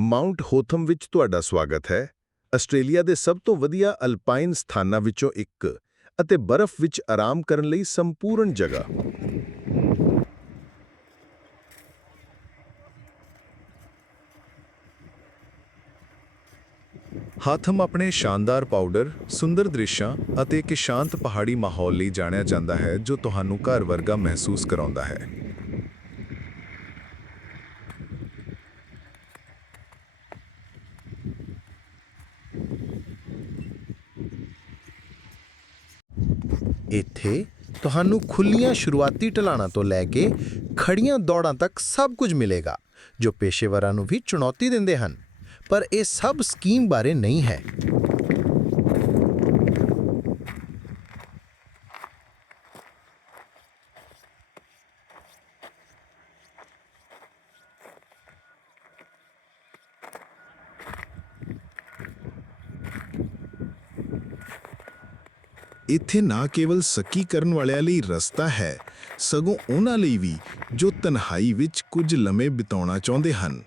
Mount ਹੋਥਮ ਵਿੱਚ ਤੁਹਾਡਾ ਸਵਾਗਤ ਹੈ ਆਸਟ੍ਰੇਲੀਆ ਦੇ ਸਭ ਤੋਂ ਵਧੀਆ ਅਲਪਾਈਨ ਸਥਾਨਾਂ ਵਿੱਚੋਂ ਇੱਕ ਅਤੇ ਬਰਫ਼ ਵਿੱਚ ਆਰਾਮ ਕਰਨ ਲਈ ਸੰਪੂਰਨ ਜਗ੍ਹਾ ਹਾਥਮ ਆਪਣੇ ਸ਼ਾਨਦਾਰ ਪਾਊਡਰ, ਸੁੰਦਰ ਦ੍ਰਿਸ਼ਾਂ ਅਤੇ ਇੱਕ ਸ਼ਾਂਤ ਪਹਾੜੀ ਮਾਹੌਲ ਲਈ ਜਾਣਿਆ ਜਾਂਦਾ ਹੈ ਜੋ ਤੁਹਾਨੂੰ ਘਰ ਵਰਗਾ ਮਹਿਸੂਸ ਕਰਾਉਂਦਾ ਹੈ। ਇੱਥੇ ਤੁਹਾਨੂੰ ਖੁੱਲੀਆਂ ਸ਼ੁਰੂਆਤੀ ਢਲਾਣਾਂ ਤੋਂ ਲੈ ਕੇ ਖੜੀਆਂ ਦੌੜਾਂ ਤੱਕ ਸਭ ਕੁਝ ਮਿਲੇਗਾ, ਜੋ ਪੇਸ਼ੇਵਰਾਂ ਨੂੰ ਵੀ ਚੁਣੌਤੀ ਦਿੰਦੇ ਹਨ। ਪਰ ਇਹ ਸਭ ਸਕੀਮ ਬਾਰੇ ਨਹੀਂ ਹੈ। ਇੱਥੇ ਨਾ ਕੇਵਲ ਸਕੀ ਕਰਨ ਵਾਲਿਆਂ ਲਈ ਰਸਤਾ ਹੈ, ਸਗੋਂ ਉਹਨਾਂ ਲਈ ਵੀ ਜੋ ਤਨਹਾਈ ਵਿੱਚ ਕੁਝ ਲੰਮੇ ਬਿਤਾਉਣਾ ਚਾਹੁੰਦੇ ਹਨ।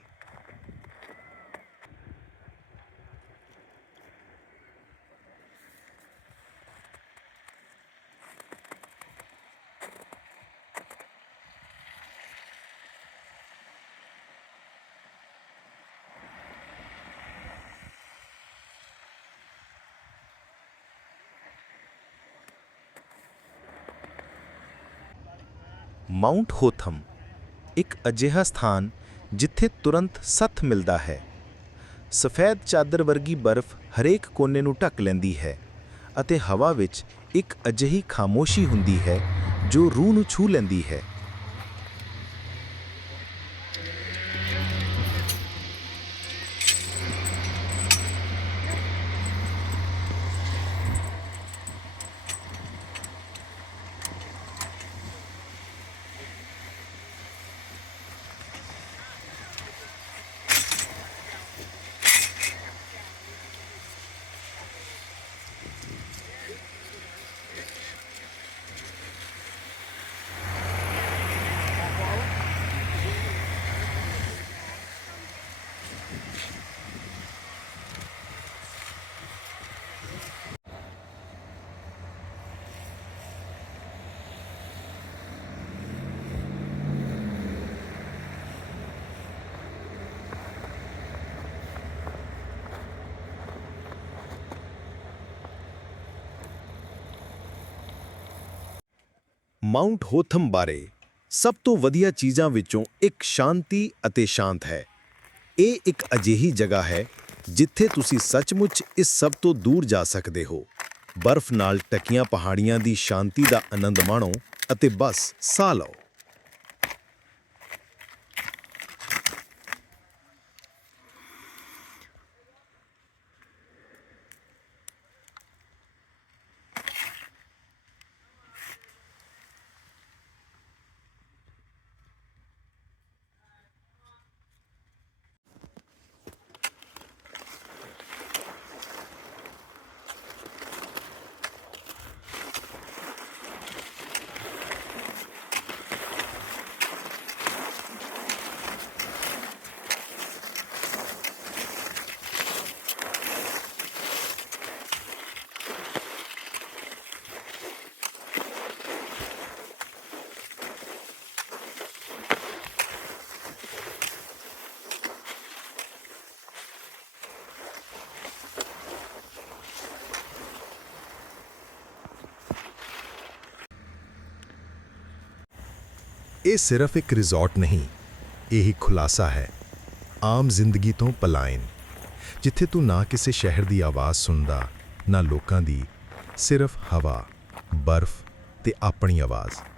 ਮਾਊਂਟ ਹੋਥਮ ਇੱਕ ਅਜਿਹਾ ਸਥਾਨ ਜਿੱਥੇ ਤੁਰੰਤ ਸੱਥ ਮਿਲਦਾ ਹੈ। ਸਫੈਦ ਚਾਦਰ ਵਰਗੀ ਬਰਫ਼ ਹਰੇਕ ਕੋਨੇ ਨੂੰ ਢੱਕ ਲੈਂਦੀ ਹੈ ਅਤੇ ਹਵਾ ਵਿੱਚ ਇੱਕ ਅਜਿਹੀ ਖਾਮੋਸ਼ੀ ਹੁੰਦੀ ਹੈ ਜੋ ਰੂਹ ਨੂੰ ਛੂ ਲੈਂਦੀ ਹੈ। ਮਾਊਂਟ ਹੋਥਮ ਬਾਰੇ ਸਭ ਤੋਂ ਵਧੀਆ ਚੀਜ਼ਾਂ ਵਿੱਚੋਂ ਇੱਕ ਸ਼ਾਂਤੀ ਅਤੇ ਸ਼ਾਂਤ ਹੈ। ਇਹ ਇੱਕ ਅਜਿਹੀ ਜਗ੍ਹਾ ਹੈ ਜਿੱਥੇ ਤੁਸੀਂ ਸੱਚਮੁੱਚ ਇਸ ਸਭ ਤੋਂ ਦੂਰ ਜਾ ਸਕਦੇ ਹੋ। ਬਰਫ਼ ਨਾਲ ਟਕੀਆਂ ਪਹਾੜੀਆਂ ਦੀ ਸ਼ਾਂਤੀ ਦਾ ਆਨੰਦ ਮਾਣੋ ਅਤੇ ਬਸ ਸਾਹ ਲਓ। ਇਹ ਸਿਰਫ ਇੱਕ ਰਿਜ਼ੋਰਟ ਨਹੀਂ, ਇਹ ਇੱਕ ਖੁਲਾਸਾ ਹੈ। ਆਮ ਜ਼ਿੰਦਗੀ ਤੋਂ ਪਲਾਇਨ। ਜਿੱਥੇ ਤੂੰ ਨਾ ਕਿਸੇ ਸ਼ਹਿਰ ਦੀ ਆਵਾਜ਼ ਸੁਣਦਾ, ਨਾ ਲੋਕਾਂ ਦੀ, ਸਿਰਫ ਹਵਾ, ਬਰਫ਼ ਤੇ ਆਪਣੀ ਆਵਾਜ਼।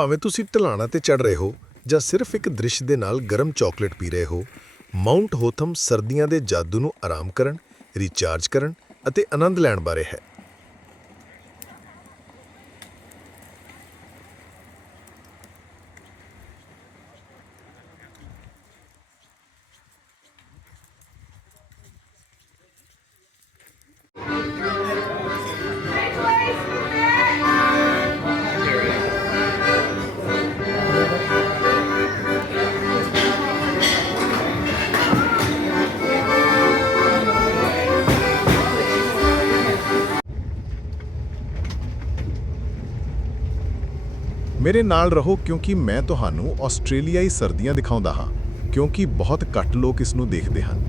ਭਾਵੇਂ ਤੁਸੀਂ ਢਲਾਣਾ ਤੇ ਚੜ ਰਹੇ ਹੋ ਜਾਂ ਸਿਰਫ ਇੱਕ ਦ੍ਰਿਸ਼ ਦੇ ਨਾਲ ਗਰਮ ਚਾਕਲੇਟ ਪੀ ਰਹੇ ਹੋ ਮਾਉਂਟ ਹੋਥਮ ਸਰਦੀਆਂ ਦੇ ਜਾਦੂ ਨੂੰ ਆਰਾਮ ਕਰਨ, ਰੀਚਾਰਜ ਕਰਨ ਅਤੇ ਆਨੰਦ ਲੈਣ ਬਾਰੇ ਹੈ। ਮੇਰੇ ਨਾਲ ਰਹੋ ਕਿਉਂਕਿ ਮੈਂ ਤੁਹਾਨੂੰ ਆਸਟ੍ਰੇਲੀਆਈ ਸਰਦੀਆਂ ਦਿਖਾਉਂਦਾ ਹਾਂ, ਕਿਉਂਕਿ ਬਹੁਤ ਘੱਟ ਲੋਕ ਇਸ ਨੂੰ ਦੇਖਦੇ ਹਨ।